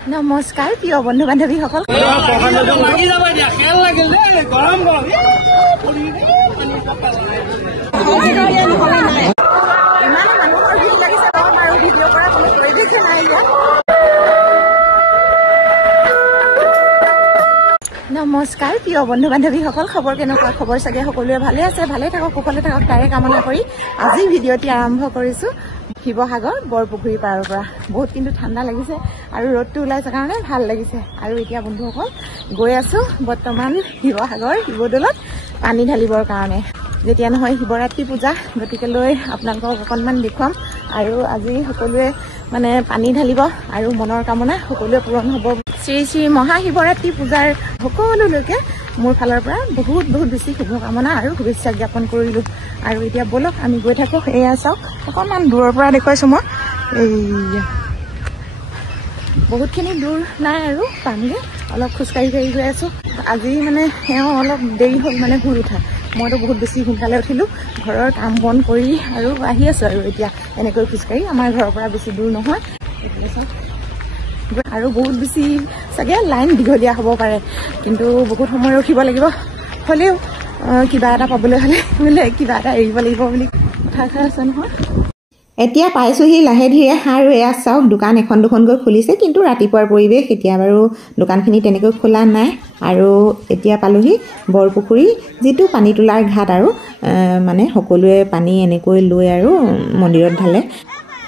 নমস্কাৰ প্ৰিয় বন্ধু বান্ধৱীসকল নমস্কাৰ প্ৰিয় বন্ধু বান্ধৱীসকল খবৰ কেনেকুৱা খবৰ চাগে সকলোৱে ভালে আছে ভালে থাকক কুশলে থাকক তাৰে কামনা কৰি আজি ভিডিঅ'টি আৰম্ভ কৰিছো শিৱসাগৰ বৰপুখুৰী পাৰৰ পৰা বহুত কিন্তু ঠাণ্ডা লাগিছে আৰু ৰ'দটো ওলাইছে কাৰণে ভাল লাগিছে আৰু এতিয়া বন্ধুসকল গৈ আছো বৰ্তমান শিৱসাগৰ শিৱদৌলত পানী ঢালিবৰ কাৰণে যেতিয়া নহয় শিৱৰাত্ৰি পূজা গতিকে লৈ আপোনালোকক অকণমান দেখুৱাম আৰু আজি সকলোৱে মানে পানী ঢালিব আৰু মনৰ কামনা সকলোৱে পূৰণ হ'ব শ্ৰী শ্ৰী মহাশিৱৰাত্ৰি পূজাৰ সকলোলৈকে মোৰ ফালৰ পৰা বহুত বহুত বেছি শুভকামনা আৰু শুভেচ্ছা জ্ঞাপন কৰিলোঁ আৰু এতিয়া বলক আমি গৈ থাকোঁ এয়া চাওক অকণমান দূৰৰ পৰা দেখুৱাইছোঁ মই এইয়া বহুতখিনি দূৰ নাই আৰু পানীৰে অলপ খোজকাঢ়ি গৈ আছোঁ আজি মানে এওঁ অলপ দেৰি হ'ল মানে শুই উঠা মইতো বহুত বেছি সোনকালে উঠিলোঁ ঘৰৰ কাম বন কৰি আৰু আহি আছোঁ আৰু এতিয়া এনেকৈ খোজকাঢ়ি আমাৰ ঘৰৰ পৰা বেছি দূৰ নহয় এতিয়া চাওক আৰু বহুত বেছি চাগে লাইন দীঘলীয়া হ'ব পাৰে কিন্তু বহুত সময় ৰখিব লাগিব হ'লেও কিবা এটা পাবলৈ হ'লে বোলে কিবা এটা এৰিব লাগিব বুলি কথা আছে নহয় এতিয়া পাইছোঁহি লাহে ধীৰে আৰু এয়া চাওক দোকান এখন দুখনকৈ খুলিছে কিন্তু ৰাতিপুৱাৰ পৰিৱেশ এতিয়া বাৰু দোকানখিনি তেনেকৈ খোলা নাই আৰু এতিয়া পালোহি বৰপুখুৰী যিটো পানী তোলাৰ ঘাট আৰু মানে সকলোৱে পানী এনেকৈ লৈ আৰু মন্দিৰত ঢালে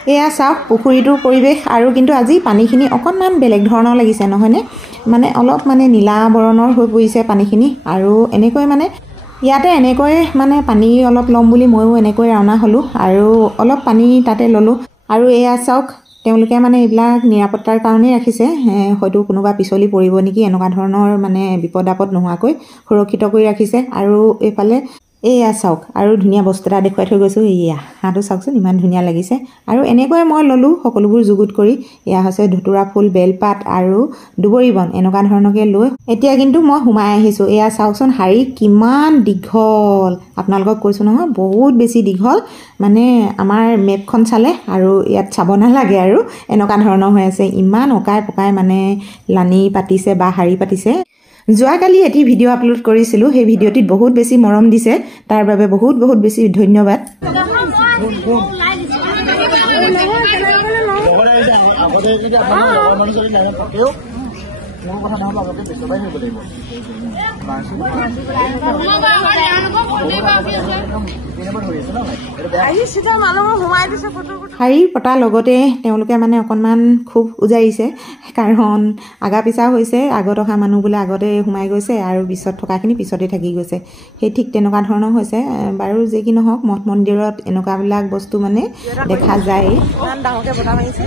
এয়া চাওক পুখুৰীটোৰ পৰিৱেশ আৰু কিন্তু আজি পানীখিনি অকণমান বেলেগ ধৰণৰ লাগিছে নহয়নে মানে অলপ মানে নীলা বৰণৰ হৈ পৰিছে পানীখিনি আৰু এনেকৈ মানে ইয়াতে এনেকৈ মানে পানী অলপ ল'ম বুলি ময়ো এনেকৈ ৰাওনা হ'লোঁ আৰু অলপ পানী তাতে ল'লোঁ আৰু এয়া চাওক তেওঁলোকে মানে এইবিলাক নিৰাপত্তাৰ কাৰণেই ৰাখিছে হয়তো কোনোবা পিছলি পৰিব নেকি এনেকুৱা ধৰণৰ মানে বিপদ আপদ নোহোৱাকৈ সুৰক্ষিত কৰি ৰাখিছে আৰু এইফালে এয়া চাওক আৰু ধুনীয়া বস্তু এটা দেখুৱাই থৈ গৈছোঁ এয়া হাঁহটো চাওকচোন ইমান ধুনীয়া লাগিছে আৰু এনেকৈ মই ল'লোঁ সকলোবোৰ যুগুত কৰি এয়া হৈছে ধতুৰা ফুল বেলপাত আৰু দুবৰি বন এনেকুৱা ধৰণকে লৈ এতিয়া কিন্তু মই সোমাই আহিছোঁ এয়া চাওকচোন শাৰী কিমান দীঘল আপোনালোকক কৈছোঁ নহয় বহুত বেছি দীঘল মানে আমাৰ মেপখন চালে আৰু ইয়াত চাব নালাগে আৰু এনেকুৱা ধৰণৰ হৈ আছে ইমান অকাই পকাই মানে লানি পাতিছে বা শাৰী পাতিছে যোৱাকালি এটি ভিডিঅ' আপলোড কৰিছিলোঁ সেই ভিডিঅ'টিত বহুত বেছি মৰম দিছে তাৰ বাবে বহুত বহুত বেছি ধন্যবাদ শাৰী পতাৰ লগতে তেওঁলোকে মানে অকণমান খুব উজাৰিছে কাৰণ আগা পিছা হৈছে আগত অহা মানুহ বোলে আগতে সোমাই গৈছে আৰু পিছত থকাখিনি পিছতে থাকি গৈছে সেই ঠিক তেনেকুৱা ধৰণৰ হৈছে বাৰু যি কি নহওক মঠ মন্দিৰত এনেকুৱাবিলাক বস্তু মানে দেখা যায় ইমান ডাঙৰকৈ বতাহ মাৰিছে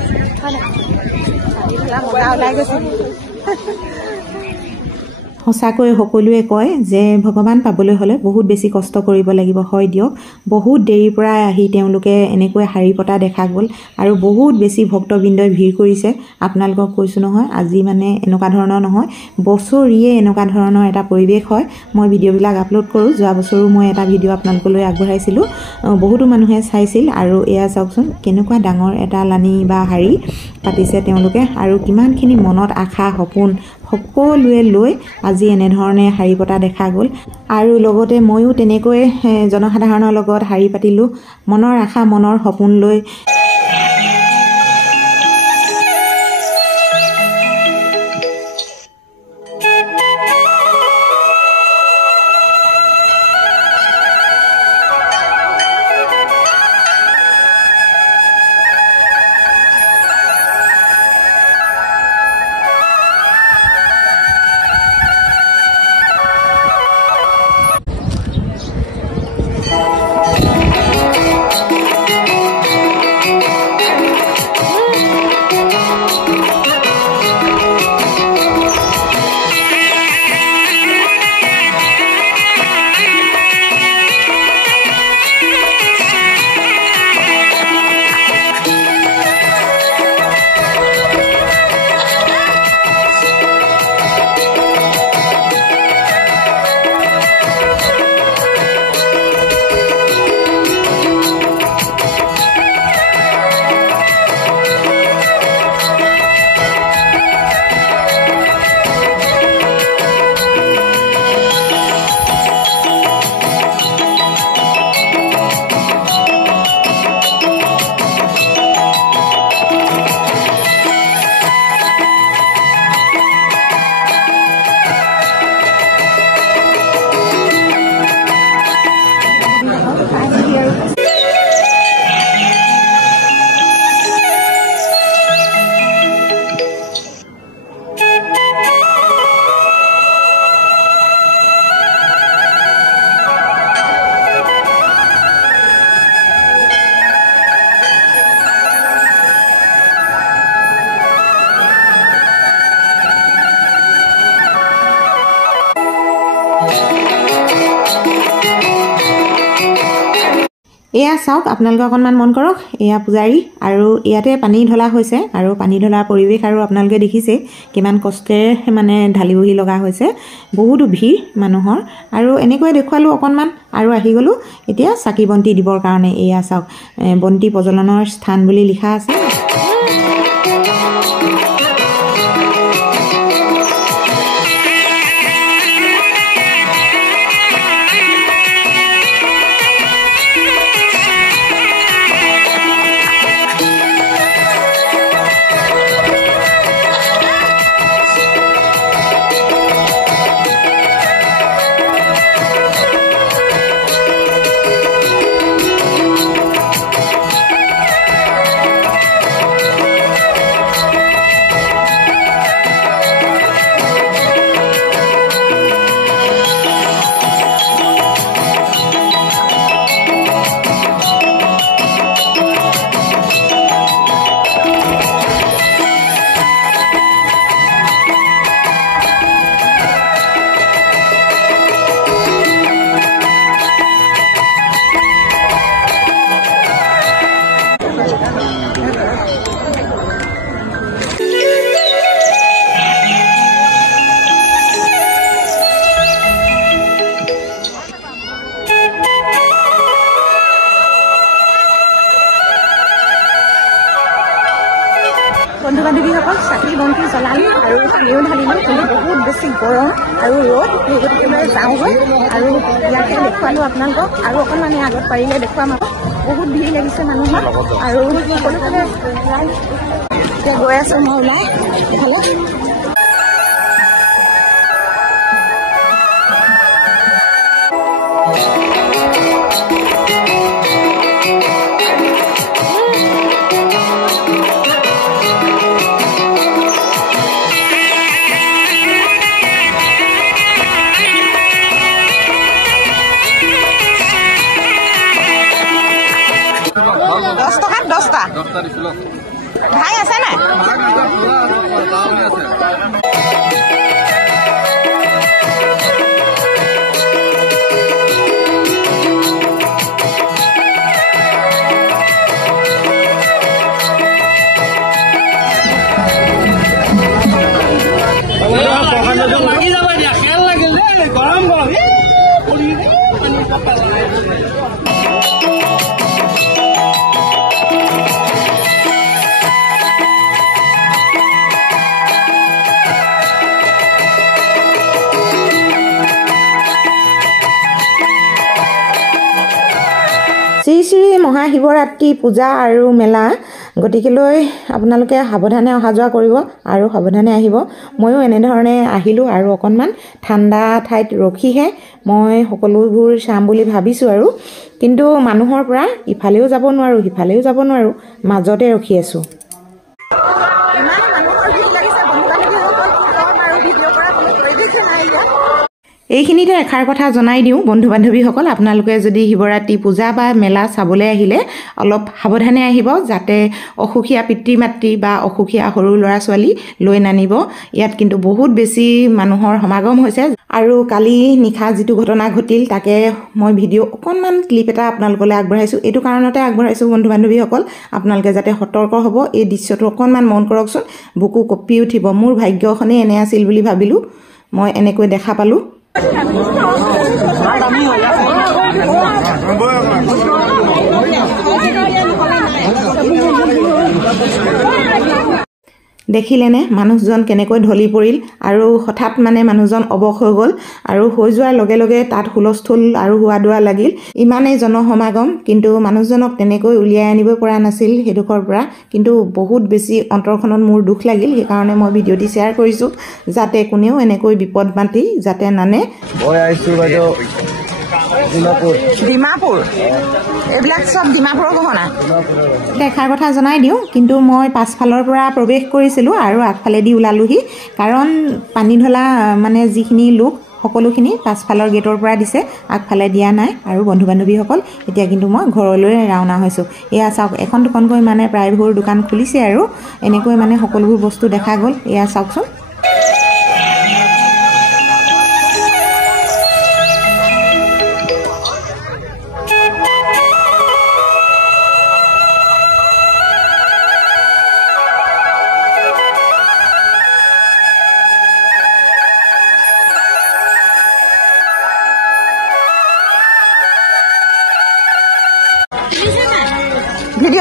সঁচাকৈ সকলোৱে কয় যে ভগৱান পাবলৈ হ'লে বহুত বেছি কষ্ট কৰিব লাগিব হয় দিয়ক বহুত দেৰিৰ পৰা আহি তেওঁলোকে এনেকৈ শাৰী পতা দেখা গ'ল আৰু বহুত বেছি ভক্তবৃন্দই ভিৰ কৰিছে আপোনালোকক কৈছোঁ নহয় আজি মানে এনেকুৱা ধৰণৰ নহয় বছৰিয়ে এনেকুৱা ধৰণৰ এটা পৰিৱেশ হয় মই ভিডিঅ'বিলাক আপলোড কৰোঁ যোৱা বছৰো মই এটা ভিডিঅ' আপোনালোকলৈ আগবঢ়াইছিলোঁ বহুতো মানুহে চাইছিল আৰু এয়া চাওকচোন কেনেকুৱা ডাঙৰ এটা লানি বা শাৰী পাতিছে তেওঁলোকে আৰু কিমানখিনি মনত আশা সপোন সকলোৱে লৈ আজি এনেধৰণে শাৰী পতা দেখা গ'ল আৰু লগতে ময়ো তেনেকৈ জনসাধাৰণৰ লগত শাৰী পাতিলোঁ মনৰ আশা মনৰ সপোন লৈ এয়া চাওক আপোনালোকে অকণমান মন কৰক এয়া পূজাৰী আৰু ইয়াতে পানী ঢলা হৈছে আৰু পানী ঢলা পৰিৱেশ আৰু আপোনালোকে দেখিছে কিমান কষ্টেৰে মানে ঢালিবহি লগা হৈছে বহুতো ভিৰ মানুহৰ আৰু এনেকৈ দেখুৱালোঁ অকণমান আৰু আহি গ'লোঁ এতিয়া চাকি বন্তি দিবৰ কাৰণে এয়া চাওক বন্তি প্ৰজ্বলনৰ স্থান বুলি লিখা আছে বন্ধু বান্ধৱীসকল চাকি বন্তি জ্বলালোঁ আৰু পানীও ঢালিলোঁ কিন্তু বহুত বেছি গৰম আৰু ৰ'দ সেই গতিকে মই যাওঁগৈ আৰু ইয়াতে দেখুৱালোঁ আপোনালোকক আৰু অকণমান আগত পাৰিলে দেখুৱাম আকৌ বহুত ভিৰ লাগিছে মানুহৰ আৰু সকলোফালে এতিয়া গৈ আছোঁ মই ওলাই ভালে ভাই আছে নাই শ্ৰী শ্ৰী মহাশিৱৰাত্ৰি পূজা আৰু মেলা গতিকেলৈ আপোনালোকে সাৱধানে অহা যোৱা কৰিব আৰু সাৱধানে আহিব ময়ো এনেধৰণে আহিলোঁ আৰু অকণমান ঠাণ্ডা ঠাইত ৰখিহে মই সকলোবোৰ চাম বুলি ভাবিছোঁ আৰু কিন্তু মানুহৰ পৰা ইফালেও যাব নোৱাৰোঁ সিফালেও যাব নোৱাৰোঁ মাজতে ৰখি আছোঁ এইখিনিতে এষাৰ কথা জনাই দিওঁ বন্ধু বান্ধৱীসকল আপোনালোকে যদি শিৱৰাত্ৰি পূজা বা মেলা চাবলৈ আহিলে অলপ সাৱধানে আহিব যাতে অসুখীয়া পিতৃ মাতৃ বা অসুখীয়া সৰু ল'ৰা ছোৱালী লৈ নানিব ইয়াত কিন্তু বহুত বেছি মানুহৰ সমাগম হৈছে আৰু কালি নিশা যিটো ঘটনা ঘটিল তাকে মই ভিডিঅ' অকণমান ক্লিপ এটা আপোনালোকলৈ আগবঢ়াইছোঁ এইটো কাৰণতে আগবঢ়াইছোঁ বন্ধু বান্ধৱীসকল আপোনালোকে যাতে সতৰ্ক হ'ব এই দৃশ্যটো অকণমান মন কৰকচোন বুকু কঁপি উঠিব মোৰ ভাগ্যখনেই এনে আছিল বুলি ভাবিলোঁ মই এনেকৈ দেখা পালোঁ দেখিলেনে মানুহজন কেনেকৈ ঢলি পৰিল আৰু হঠাৎ মানে মানুহজন অৱশ হৈ গ'ল আৰু হৈ যোৱাৰ লগে লগে তাত হুলস্থুল আৰু হোৱা দোৱা লাগিল ইমানেই জনসমাগম কিন্তু মানুহজনক তেনেকৈ উলিয়াই আনিব পৰা নাছিল সেইডোখৰ পৰা কিন্তু বহুত বেছি অন্তৰখনত মোৰ দুখ লাগিল সেইকাৰণে মই ভিডিঅ'টি শ্বেয়াৰ কৰিছোঁ যাতে কোনেও এনেকৈ বিপদ মাতি যাতে নানে ডিমাপুৰ এইবিলাক সব ডিমাপুৰৰ গহনা দেখাৰ কথা জনাই দিওঁ কিন্তু মই পাছফালৰ পৰা প্ৰৱেশ কৰিছিলোঁ আৰু আগফালেদি ওলালোহি কাৰণ পানী ঢলা মানে যিখিনি লোক সকলোখিনি পাছফালৰ গেটৰ পৰা দিছে আগফালে দিয়া নাই আৰু বন্ধু বান্ধৱীসকল এতিয়া কিন্তু মই ঘৰলৈ ৰাওনা হৈছোঁ এয়া চাওক এখন দুখনকৈ মানে প্ৰায়বোৰ দোকান খুলিছে আৰু এনেকৈ মানে সকলোবোৰ বস্তু দেখা গ'ল এয়া চাওকচোন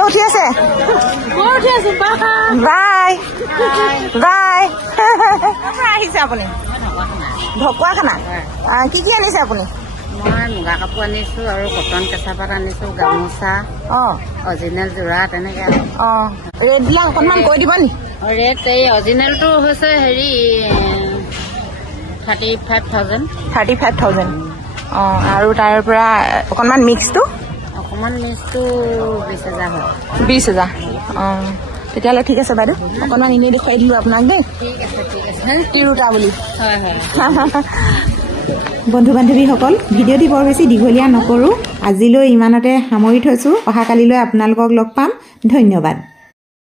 উঠি আছে বাই বাই আহিছে আপুনি ঢকুৱাখানা কি কি আনিছে আপুনি মই মুগা কাপোৰ আনিছো আৰু কটন কেঁচাপাত আনিছো গামোচা অৰিজিনেল যোৰা তেনেকে ৰেটবিলাক অকণমান কৈ দিব নি ৰেট এই অৰিজিনেলটো হৈছে হেৰি 35,000 আৰু তাৰ পৰা অকণমান মিক্সটো অকণমান মিক্সটো 20,000 হয় 20,000 তেতিয়াহ'লে ঠিক আছে বাইদেউ অকণমান এনেই দেখুৱাই দিলোঁ আপোনাক দেই ঠিক আছে তিৰোতা বুলি হয় বন্ধু বান্ধৱীসকল ভিডিঅ'টি বৰ বেছি দীঘলীয়া নকৰোঁ আজিলৈ ইমানতে সামৰি থৈছোঁ অহাকালিলৈ আপোনালোকক লগ পাম ধন্যবাদ